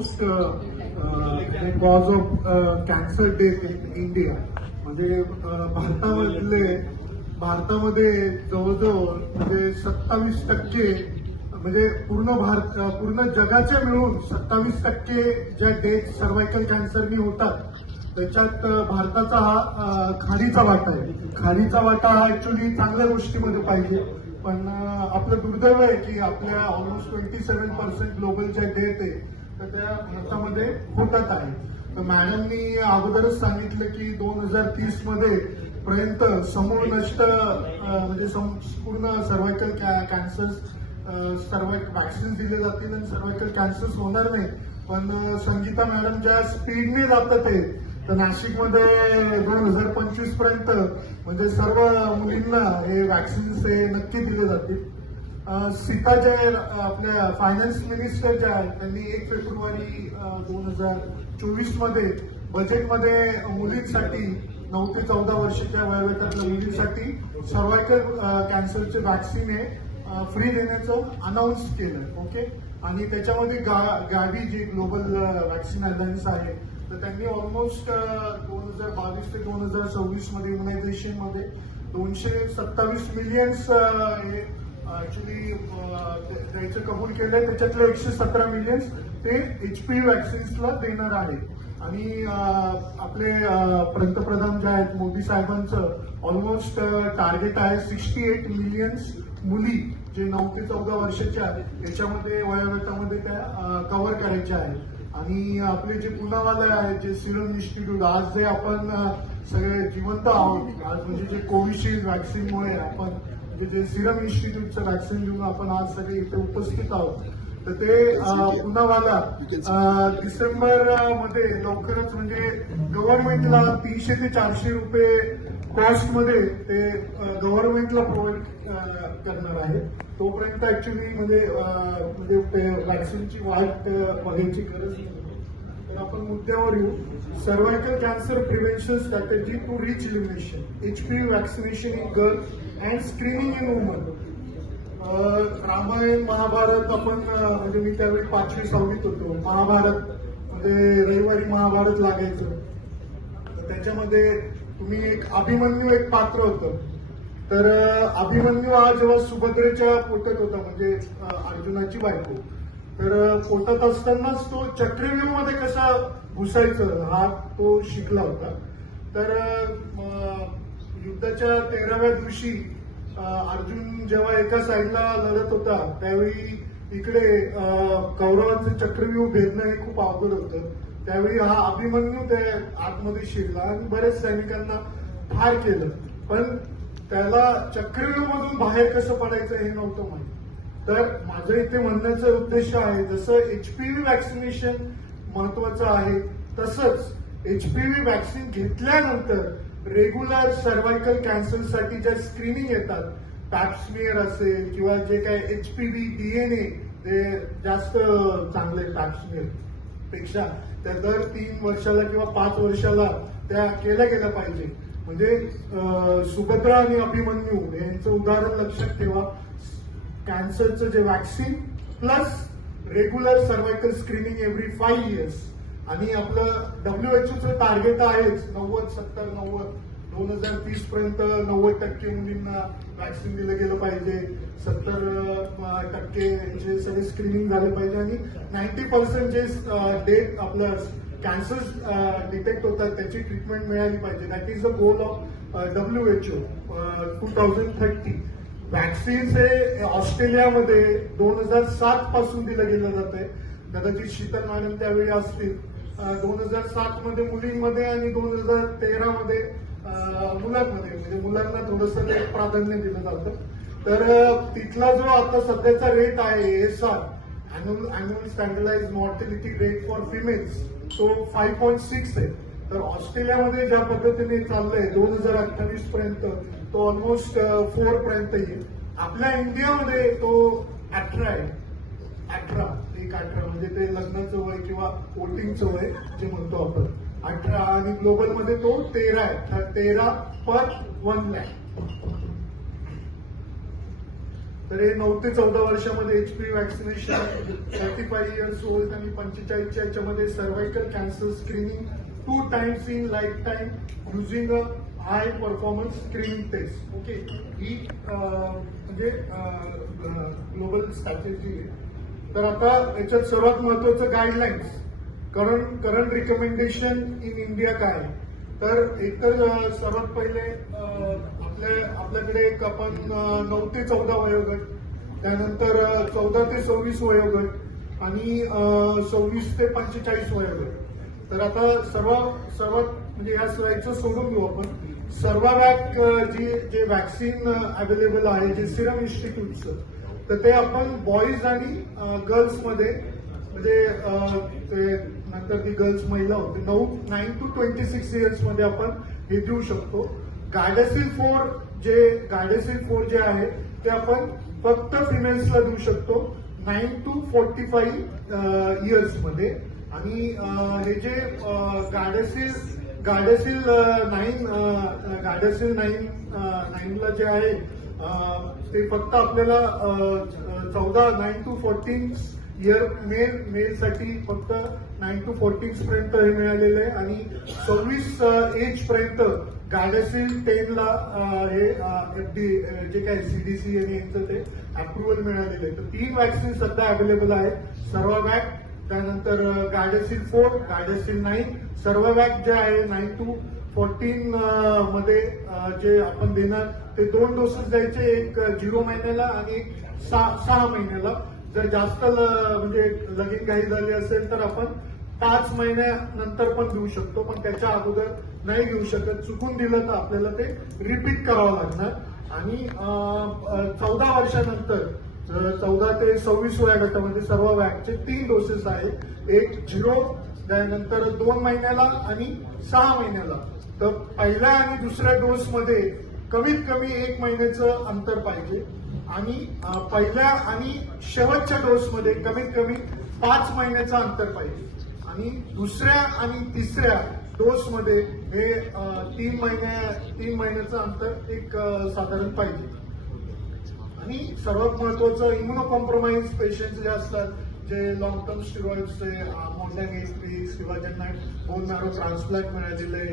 Most cause of cancer death in India. म्हणजे भारतामध्ये जवळजवळ म्हणजे 27% म्हणजे पूर्ण जगाचे मिळून 27% ज्या डेथ सर्वायकल कॅन्सरनी होतात त्याच्यात भारताचा हा खारीचा वाटा आहे. खारीचा वाटा हा ऍक्च्युली चांगल्या गोष्टीमध्ये पाहिजे, पण आपलं दुर्दैव आहे की आपल्या ऑलमोस्ट 27% ग्लोबल ज्या डेथ आहे तर त्या भारतामध्ये होतात आहे. तर मॅडमनी अगोदरच सांगितलं की 2030 मध्ये पर्यंत समूळ नष्ट म्हणजे पूर्ण सर्वायकल कॅन्सर्स वॅक्सिन दिले जातील आणि सर्वायकल कॅन्सर्स होणार नाही. पण संगीता मॅडम ज्या स्पीडने जातात ते, तर नाशिकमध्ये 2025 पर्यंत म्हणजे सर्व मुलींना हे वॅक्सिन्स हे नक्की दिले जातील. सीता जे आपल्या फायनान्स मिनिस्टर ज्या आहेत त्यांनी 1 फेब्रुवारी 2024 मध्ये बजेटमध्ये मुलींसाठी 9 ते 14 वर्षाच्या वयोगटातल्या मुलींसाठी सर्वायकल कॅन्सरचे वॅक्सिन हे फ्री देण्याचं अनाऊन्स केलं. ओके. आणि त्याच्यामध्ये गावी जी ग्लोबल वॅक्सिन अलायन्स आहे तर त्यांनी ऑलमोस्ट 2022 ते 2026 मध्ये इम्युनायझेशन मध्ये 227 मिलियन्स हे ऍक्च्युली द्यायचं कबूल केलंय. त्याच्यातले 117 मिलियन्स ते HPV वॅक्सिन्सला देणार आहे. आणि आपले पंतप्रधान जे आहेत मोदी साहेबांचं ऑलमोस्ट टार्गेट आहे 68 मिलियन्स मुली जे 9 ते 14 वर्षाच्या आहेत याच्यामध्ये वयोगटामध्ये त्या कव्हर करायच्या आहेत. आणि आपले जे पुनावाले आहेत जे सिरम इन्स्टिट्यूट आज जे आपण सगळे जिवंत आहोत आज म्हणजे जे कोविशिल्ड वॅक्सिनमुळे आपण जे सिरम इन्स्टिट्यूटचं वॅक्सिन घेऊन आपण आज सगळे इथे उपस्थित आहोत. तर ते पुनावाला डिसेंबर मध्ये लवकरच म्हणजे गव्हर्नमेंटला 300 ते 400 रुपये कॉस्ट मध्ये ते गव्हर्नमेंटला प्रोव्हाइड करणार आहे. तोपर्यंत ऍक्च्युली म्हणजे वॅक्सिनची वाट बघायची गरज नाही. तर आपण मुद्द्यावर येऊ. Cervical cancer prevention strategy to reach elimination, HPV vaccination in girls and screening in woman. Ramayana Mahabharata आपण म्हणजे मी त्यावेळी 5वी 6वीत होतो. महाभारत म्हणजे रविवारी महाभारत लागायचं. तर त्याच्यामध्ये तुम्ही अभिमन्यू एक पात्र होतं. तर अभिमन्यू हा जेव्हा सुभद्रेच्या पोटात होता म्हणजे अर्जुनाची बायको, तर पोटात असतानाच तो चक्रव्यूह मध्ये कसा घुसायचं हा तो शिकला होता. तर युद्धाच्या 13व्या दिवशी अर्जुन जेव्हा एका साईडला लढत होता त्यावेळी इकडे कौरवांचं चक्रव्यूह भेदणं हे खूप अवघड होतं. त्यावेळी हा अभिमन्यू ते आतमध्ये शिरला आणि बरेच सैनिकांना ठार केलं. पण त्याला चक्रव्यूहमधून बाहेर कसं पडायचं हे नव्हतं माहिती. तर माझं इथे म्हणण्याचा उद्देश आहे जसं HPV वॅक्सिनेशन महत्वाचं आहे तसंच HPV वॅक्सिन घेतल्यानंतर रेग्युलर सर्वायकल कॅन्सरसाठी ज्या स्क्रीनिंग येतात पॅप्समियर असेल किंवा जे काय HPV DNA ते जास्त चांगले पॅप्समियर पेक्षा त्या दर 3 वर्षाला किंवा 5 वर्षाला त्या केल्या गेल्या पाहिजे. म्हणजे सुभद्रा आणि अभिमन्यू यांचं उदाहरण लक्षात ठेवा. कॅन्सरचं जे vaccine plus regular cervical screening every 5 years. आणि आपलं WHOचं टार्गेट आहेच 90-70-90 2030 पर्यंत 90% मुलींना वॅक्सिन दिलं गेलं पाहिजे. 70% जे सगळे स्क्रीनिंग झालं पाहिजे आणि 90% जे डेट आपलं कॅन्सर डिटेक्ट होतात त्याची ट्रीटमेंट मिळाली पाहिजे. That is the goal of WHO 2030. Vaccines हे ऑस्ट्रेलियामध्ये 2007 पासून दिलं गेलं जात आहे. कदाचित शीतल मॅडम त्यावेळी असतील. 2007 मध्ये मुलींमध्ये आणि 2013 मध्ये मुलांमध्ये म्हणजे मुलांना थोडंसं ते प्राधान्य दिलं जातं. तर तिथला जो आता सध्याचा रेट आहे ASR annual standardise mortality rate for females तो 5.6 आहे. तर ऑस्ट्रेलियामध्ये ज्या पद्धतीने चाललंय 2028 पर्यंत तो ऑलमोस्ट 4 पर्यंत येईल. आपल्या इंडियामध्ये तो 18 आहे. 18 म्हणजे ते लग्नाचं वय किंवा वोटिंगचं वय जे म्हणतो आपण 18 आणि ग्लोबल मध्ये तो 13 आहे. 13 पर 1 लाख. तर हे 9 ते 14 वर्षामध्ये एचपीव्ही वॅक्सिनेशन, 35 इयर्स ओल्ड आणि 45च्या याच्यामध्ये cervical cancer screening 2 times in lifetime using a high performance screening test. Okay, ही म्हणजे ग्लोबल स्ट्रॅटेजी आहे. तर आता याच्यात सर्वात महत्वाचं guidelines, current recommendation in India काय. तर एकतर सर्वात पहिले आपल्याकडे एक आपण 9 ते 14 वयोगट, त्यानंतर 14 ते 26 वयोगट आणि 26 ते 45 वयोगट. तर आता सर्वात म्हणजे या स्लाइडचं सोडून घेऊ आपण. सर्वावॅक जे वॅक्सिन अवेलेबल आहे, जे सिरम इन्स्टिट्यूटचं, तर ते आपण बॉईज आणि गर्ल्समध्ये म्हणजे ते नंतर ती गर्ल्स महिला होते 9 to 26 इयर्स मध्ये आपण हे देऊ शकतो. गार्डेसिल 4 जे आहे ते आपण फक्त फिमेल्सला देऊ शकतो 9 to 45 इयर्स मध्ये. आणि हे जे गार्डेसिल 9 ला जे आहे ते फक्त आपल्याला 9 to 14 इयर मेल साठी फक्त 9 to 14 पर्यंत हे मिळालेलं आहे. आणि 26 एज पर्यंत गार्डेसिल 10 ला हे जे काय सीडीसी आणि यांचं ते अप्रुव्हल मिळालेलं आहे. तर 3 वॅक्सिन सध्या अवेलेबल आहेत. सर्वावॅक, त्यानंतर गार्डेसिल 4, गार्डेसिल 9. सर्वावॅक जे आहे 9 to 14 मध्ये जे आपण देणार ते 2 डोसेस द्यायचे, एक 0 महिन्याला आणि एक 6 महिन्याला. जर जास्त म्हणजे लगीन घाई झाली असेल तर आपण 5 महिन्यानंतर पण देऊ शकतो, पण त्याच्या अगोदर नाही घेऊ शकत. चुकून दिलं तर आपल्याला ते रिपीट करावं लागणार. आणि 14 वर्षानंतर 14 ते 26 वया गटामध्ये सर्व वॅकचे 3 डोसेस आहेत, एक 0, त्यानंतर 2 महिन्याला आणि 6 महिन्याला. तर पहिल्या आणि दुसऱ्या डोसमध्ये कमीत कमी 1 महिन्याचं अंतर पाहिजे आणि पहिल्या आणि शेवटच्या डोसमध्ये कमीत कमी 5 महिन्याचं अंतर पाहिजे. आणि दुसऱ्या आणि तिसऱ्या डोसमध्ये हे 3 महिन्याचं अंतर एक साधारण पाहिजे. आणि सर्वात महत्वाचं, इम्युनो कॉम्प्रोमाइज पेशंट जे असतात, जे long term steroids modern age किंवा ज्यांना बोन मॅरो ट्रान्सप्लांट मिळालेले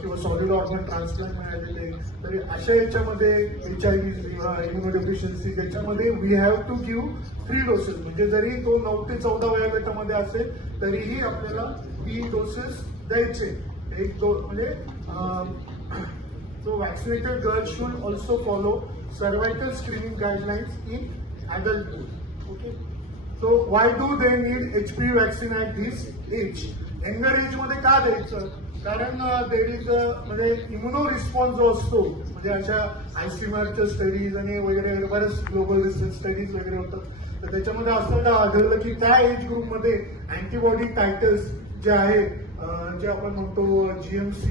किंवा सॉलिड ऑर्गन ट्रान्सप्लांट मिळालेले, तरी अशा याच्यामध्ये HIV किंवा इम्युनोडेफिशियन्सी त्याच्यामध्ये we have to give 3 doses. म्हणजे जरी तो 9 ते 14 वयोगटामध्ये असेल तरीही आपल्याला 3 डोसेस द्यायचे. म्हणजे so vaccinated girls should also follow cervical screening guidelines in adulthood. Okay. So why do they need HPV vaccine at this age? Younger age मध्ये का द्यायचं? कारण देर इज म्हणजे इम्युनो रिस्पॉन्स जो असतो, म्हणजे अशा आयसीएमआरच्या स्टडीज आणि वगैरे बरेच ग्लोबल रिसर्च स्टडीज वगैरे होतात. तर त्याच्यामध्ये असं आढळलं की त्या एज ग्रुपमध्ये अँटीबॉडी टायटल्स जे आहे, जे आपण म्हणतो GMC,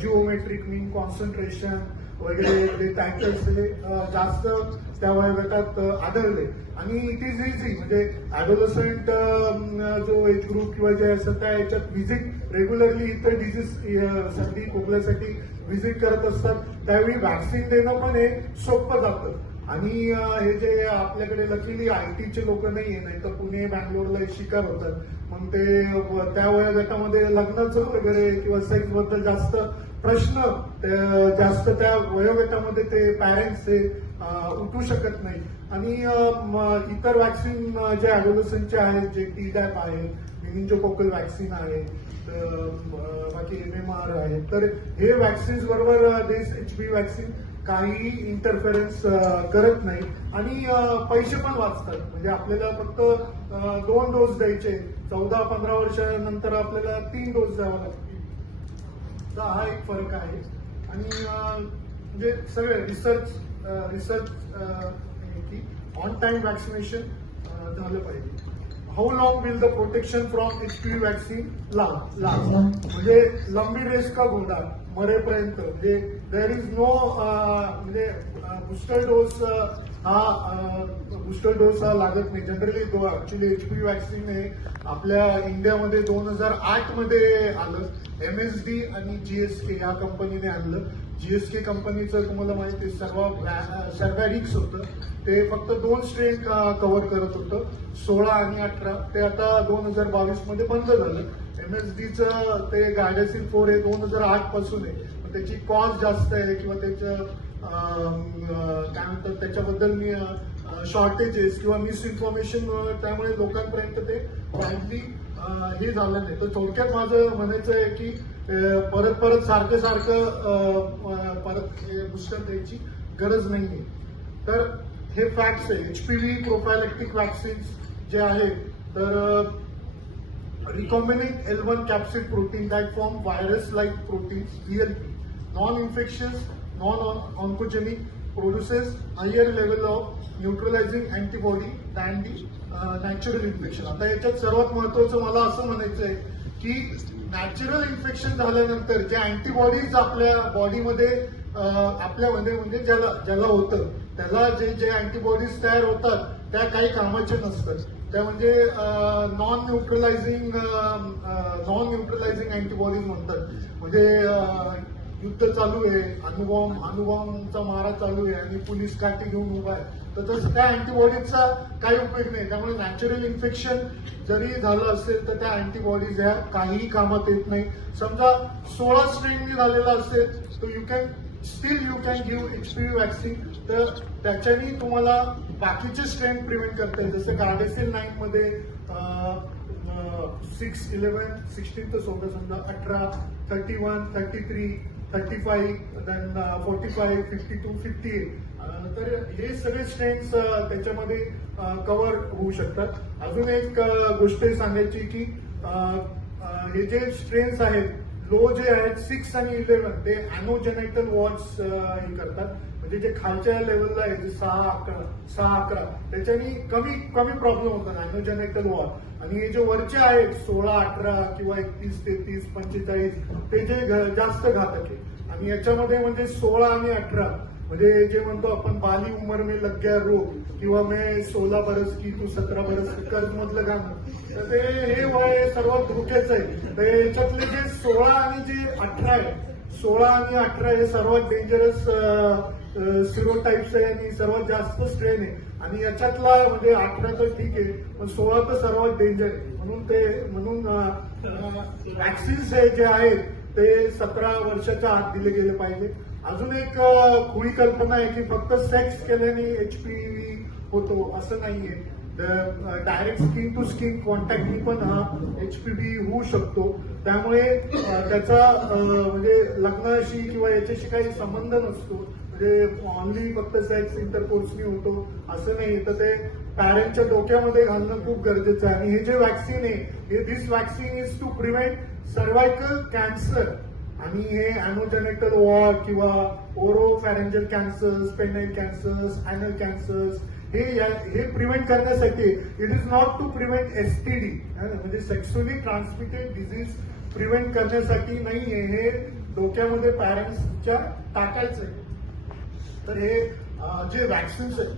जिओमेट्रिक मीन कॉन्सन्ट्रेशन वगैरे, ते टायटल्स हे जास्त त्या वयोगटात आढळले. आणि इट इज इझी, म्हणजे ऍडोलसंट जो एज ग्रुप किंवा जे असं त्या याच्यात व्हिजिट रेग्युलरली इतर डिझीज साठी, खोकल्यासाठी व्हिजिट करत असतात, त्यावेळी वॅक्सिन देणं पण हे सोपं जातं. आणि हे जे आपल्याकडे लकीली IT चे लोक नाहीये, नाही तर पुणे बँगलोरला शिकार होतात. मग ते त्या वयोगटामध्ये लग्नाचं वगैरे किंवा सेक्स बद्दल जास्त प्रश्न जास्त त्या वयोगटामध्ये ते पॅरेंट्स हे उठू शकत नाही. आणि इतर वॅक्सिन जे ऍडोलसंटचे आहेत, जे Tdap आहे, मेनिंजोकोकल वॅक्सिन आहे, बाकी MMR आहे, तर हे वॅक्सिन्स बरोबर देश HPV वॅक्सिन काही इंटरफेरन्स करत नाही आणि पैसे पण वाचतात. म्हणजे आपल्याला फक्त 2 डोस द्यायचे, 14-15 वर्षानंतर आपल्याला 3 डोस द्यावा लागतील. तर हा एक फरक आहे. आणि म्हणजे सगळे रिसर्च की ऑन टाइम वॅक्सिनेशन झालं पाहिजे. How long will the protection from HPV vaccine last, म्हणजे लंबी रेस का घोडा मरेपर्यंत. म्हणजे देर इज नो म्हणजे बूस्टर डोस हा लागत नाही जनरली. ऍक्च्युली HPV वॅक्सिन हे आपल्या इंडियामध्ये 2008 मध्ये आलं. MSD आणि GSK या कंपनीने आणलं. GSK कंपनीचं तुम्हाला माहिती आहे सर्वॅरिक्स होतं, ते फक्त 2 स्ट्रेन कव्हर करत होतं, 16 आणि 18. ते आता 2022 मध्ये बंद झालं. MSDचं ते गार्डासिल 4 हे 2008 पासून आहे. त्याची कॉस्ट जास्त आहे किंवा त्याचं काय म्हणतात त्याच्याबद्दल मी शॉर्टेजेस किंवा मिसइन्फॉर्मेशन, त्यामुळे लोकांपर्यंत ते वाईडली हे झालं नाही. तर थोडक्यात माझं म्हणायचं आहे की परत सारखं परत बूस्टर द्यायची गरज नाहीये. तर हे फॅक्ट्स आहे. HPV प्रोफायलेक्टिक वॅक्सिन्स जे आहेत, तर recombinant L1 capsid protein that form virus-like proteins, VLP, non-infectious, non-oncogenic, produces higher level of neutralizing antibody than the natural infection. आता याच्यात सर्वात महत्वाचं मला असं म्हणायचं आहे की नॅचरल इन्फेक्शन झाल्यानंतर जे अँटीबॉडीज आपल्या बॉडीमध्ये आपल्यामध्ये म्हणजे ज्याला होतं त्याला जे अँटीबॉडीज तयार होतात त्या काही कामाचे नसतात. त्या म्हणजे नॉन न्यूट्रलायझिंग अँटीबॉडीज म्हणतात. म्हणजे युद्ध चालू आहे, अणुबॉम्बचा मारा चालू आहे आणि पोलीस काठी घेऊन उभा आहे, तर तसं त्या अँटीबॉडीजचा काही उपयोग नाही. त्यामुळे नॅचरल इन्फेक्शन जरी झालं असेल तर त्या अँटीबॉडीज ह्या काहीही कामात येत नाही. समजा 16 स्ट्रेननी झालेला असेल तर you can give HPV vaccine, तर त्याच्यानी तुम्हाला बाकीचे स्ट्रेन प्रिव्हेंट करता येईल. जसं गार्डेसिल 9 मध्ये 6, 11, 16 तर सोबत समजा 18, 31, 33, 35, then 45, 52, 58. तर हे सगळे स्ट्रेन्स त्याच्यामध्ये कव्हर होऊ शकतात. अजून एक गोष्ट सांगायची की हे जे स्ट्रेन्स आहेत लो जे आहेत 6 आणि 11 ते अॅनोजेनेटल वॉर्ड्स हे करतात. म्हणजे जे खालच्या लेवलला आहे 6, 11 त्याच्यानी कमी प्रॉब्लेम होतात अॅनोजेनेटल वॉर्ड. आणि हे जे वरचे आहेत 16, 18 किंवा 31, 33, 45 ते जे जास्त घातक आहे. आणि याच्यामध्ये म्हणजे 16 आणि 18 म्हणजे जे म्हणतो आपण बाली उमर में लग गया रोग किंवा मैं 16 बरस की तू 17 बरस की कर्ज मधलं गाणं, तर ते हे वय सर्वात धोक्याचं आहे. तर याच्यातले जे 16 आणि जे 18 आहे, 16 आणि 18 हे सर्वात डेंजरस सिरोटाईप्स आहे आणि सर्वात जास्त स्ट्रेन आहे. आणि याच्यातला म्हणजे 18 तर ठीक आहे, पण 16 तर सर्वात डेंजर आहे. म्हणून वॅक्सिन्स जे आहेत ते 17 वर्षाच्या आत दिले गेले पाहिजे. अजून एक खुळी कल्पना आहे की फक्त सेक्स केल्याने HPV होतो, असं नाहीये. डायरेक्ट स्किन टू स्किन कॉन्टॅक्टनी पण हा HPV होऊ शकतो. त्यामुळे त्याचा म्हणजे लग्नाशी किंवा याच्याशी काही संबंध नसतो. म्हणजे ऑनली फक्त सेक्स इंटरकोर्सनी होतो असं नाही. तर ते पॅरेंटच्या डोक्यामध्ये घालणं खूप गरजेचं आहे. आणि हे जे वॅक्सिन आहे, this vaccine is to prevent cervical cancer. आणि हे अॅनोजेनेटल वॉर्ड किंवा oropharyngeal cancers, penile cancers, anal cancers हे प्रिव्हेंट करण्यासाठी. It is not to prevent STD म्हणजे सेक्शुअली ट्रान्समिटेड डिझीज प्रिव्हेंट करण्यासाठी नाहीये. हे डोक्यामध्ये पॅरेंट्सच्या टाकायचं आहे. तर हे जे वॅक्सिन्स आहे,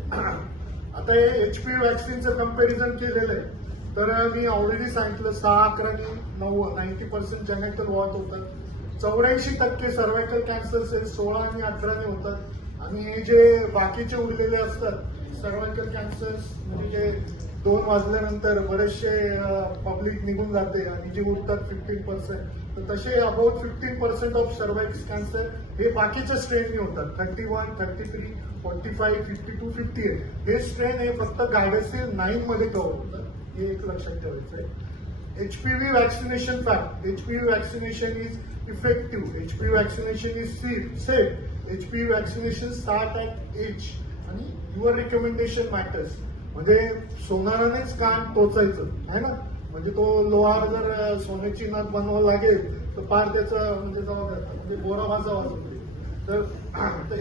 आता हे HPV वॅक्सिनचं कम्पॅरिझन केलेलं आहे. तर मी ऑलरेडी सांगितलं 6, 11 आणि 90% जेनेटल वॉर्ड होतात. 84% सर्वायकल कॅन्सर्स 16 आणि 18 होतात. आणि हे जे बाकीचे उरलेले असतात सर्वायकल कॅन्सर्स म्हणजे जे 2 वाजल्यानंतर बरेचसे पब्लिक निघून जाते आणि जे उरतात 15%, तर तसे अबाउट 15% ऑफ सर्वाइक्स कॅन्सर हे बाकीच्या स्ट्रेननी होतात. 31, 33, 45, 52, 58 हे स्ट्रेन हे फक्त गार्डेसिल 9 मध्ये कव्हर होतात. हे एक लक्षात ठेवायचं आहे. HPV vaccination fact. HPV vaccination is effective. HPV vaccination is safe. HPV vaccination start at age. आणि युअर रिकमेंडेशन मॅटर्स. म्हणजे सोनारानेच कान टोचायचं आहे ना. म्हणजे तो लोहार जर सोन्याची नथ बनवावं लागेल तर पार त्याचा म्हणजे म्हणजे बोरा भाजा वाजवते. तर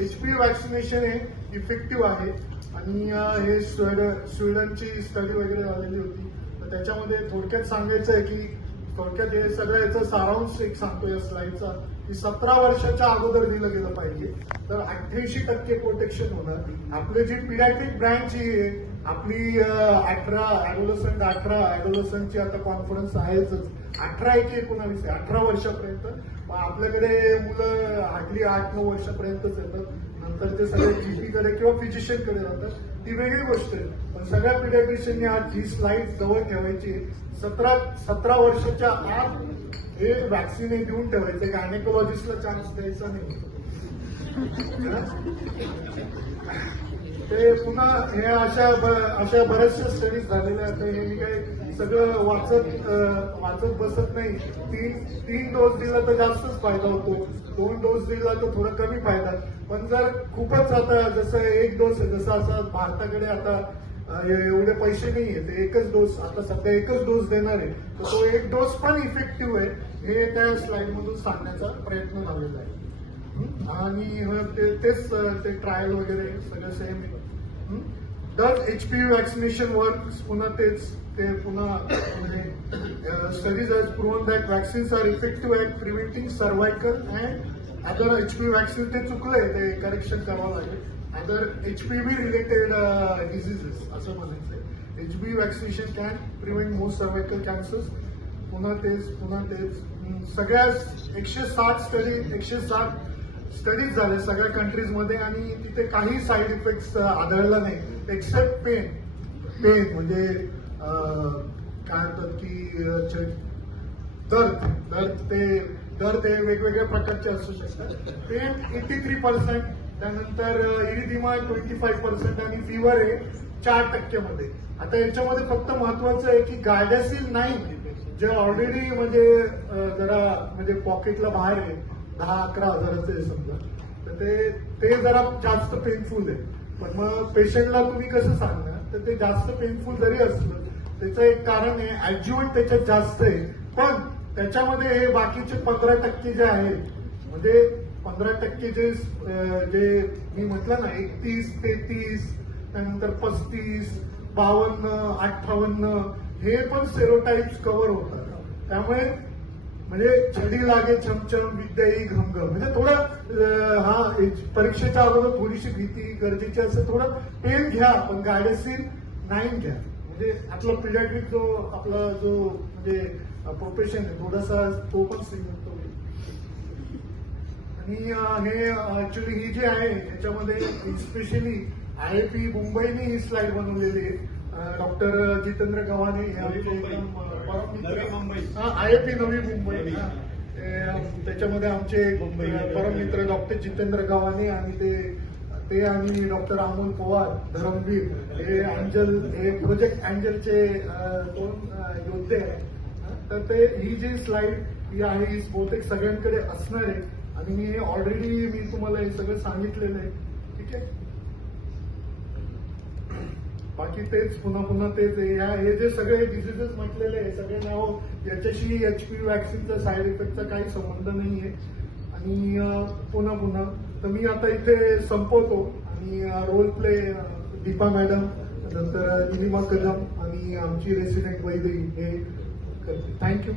HPV वॅक्सिनेशन हे इफेक्टिव्ह आहे. आणि हे स्वीडनची स्टडी वगैरे झालेली होती. तर त्याच्यामध्ये थोडक्यात सांगायचं आहे की थोडक्यात हे सगळं याचा सारांश एक सांगतो या स्लाइडचा की 17 वर्षाच्या अगोदर दिलं गेलं पाहिजे तर 88% प्रोटेक्शन होणार. आपले जी पिडॅट्रिक ब्रँच आहे आपली 18 ॲडोलसंटची आता कॉन्फरन्स आहेच. 18 की 19 आहे, 18 वर्षापर्यंत. मग आपल्याकडे मुलं हार्डली 8-9 वर्षापर्यंतच येतात. नंतर ते सगळे जीपीकडे किंवा फिजिशियनकडे जातात, ती वेगळी गोष्ट आहे. पण सगळ्या पिडियाट्रिशियननी आज ही स्लाइड जवळ ठेवायची. 17 वर्षाच्या आत हे वॅक्सिन हे देऊन ठेवायचे. गायनेकोलॉजिस्टला चान्स द्यायचा नाही. ते पुन्हा हे अशा बऱ्याचशा स्टडीज झालेल्या आहेत. हे मी काही सगळं वाचत बसत नाही. तीन डोस दिला तर जास्तच फायदा होतो, 2 डोस दिला तर थोडा कमी फायदा. पण जर खूपच आता जसं 1 डोस आहे, जसं असं भारताकडे आता एवढे पैसे नाही आहेत, एकच डोस आता सध्या एकच डोस देणार आहे, तर तो 1 डोस पण इफेक्टिव्ह आहे हे त्या स्लाइड मधून सांगण्याचा प्रयत्न झालेला आहे. आणि तेच ते ट्रायल वगैरे सगळं सेम आहे. डज HPV वॅक्सिनेशन वर्क, पुन्हा तेच ते पुन्हा म्हणजे studies has proven that vaccines are effective at preventing cervical and other HPV vaccine. ते चुकलंय, ते करेक्शन करावं लागेल. अदर HPV रिलेटेड डिझिजेस असं म्हणायचंय. HPV vaccination can prevent most cervical cancers. पुन्हा तेच सगळ्या 160 स्टडीज झाले सगळ्या कंट्रीजमध्ये, आणि तिथे काही साईड इफेक्ट्स आढळला नाही एक्सेप्ट पेन म्हणजे काय म्हणतात की दर्द हे वेगवेगळ्या प्रकारचे असू शकतात. पेन 83%, त्यानंतर इरिदिमा 25% आणि फिवर हे 4% मध्ये. आता याच्यामध्ये फक्त महत्वाचं आहे की गार्डॅसिल 9 जे ऑलरेडी म्हणजे जरा म्हणजे पॉकेटला बाहेर आहे, 10-11 हजाराचं आहे समजा, तर ते जरा जास्त पेनफुल आहे. पण मग पेशंटला तुम्ही कसं सांगणार, तर ते जास्त पेनफुल जरी असलं त्याचं एक कारण आहे ऍडज्युव्हंट त्याच्यात जास्त आहे. पण त्याच्यामध्ये हे बाकीचे 15% जे आहेत, म्हणजे 15% जे मी म्हटलं ना, 31, 33, त्यानंतर 35, 52, 58 हे पण सेरोटाईप्स कव्हर होतात. त्यामुळे म्हणजे छडी लागे छमछम विद्या ही घमघम, म्हणजे थोडं परीक्षेच्या अगोदर थोडीशी भीती गरजेची असते. थोडं पेन घ्या, पण गार्डॅसिल 9 घ्या. म्हणजे आपला पिडियाट्रिक जो म्हणजे प्रोफेशन आहे थोडासा तो पण श्रीमंत होईल. आणि हे ऍक्च्युली ही जी आहे याच्यामध्ये स्पेशली IIP मुंबईने ही स्लाइड बनवलेली आहे. डॉक्टर जितेंद्र गव्हाणे IIP नवी मुंबई, त्याच्यामध्ये आमचे परम मित्र डॉक्टर जितेंद्र गव्हाणे आणि ते आणि डॉक्टर अमोल पवार धरमवीर हे प्रोजेक्ट अँजलचे 2 योद्धे आहेत. तर ही जी स्लाइड ही आहे ही बहुतेक सगळ्यांकडे असणार आहे, आणि मी ऑलरेडी तुम्हाला हे सगळं सांगितलेलं आहे. ठीक आहे, बाकी तेच पुन्हा तेच हे जे सगळे डिसिजेस म्हटलेले आहे सगळे नाव याच्याशी HPV वॅक्सिनचा साईड इफेक्टचा काही संबंध नाहीये. आणि पुन्हा तर मी आता इथे संपवतो, आणि रोल प्ले दीपा मॅडम, नंतर निलिमा कदम आणि आमची रेसिडेंट वैदेही हे करते. थँक्यू.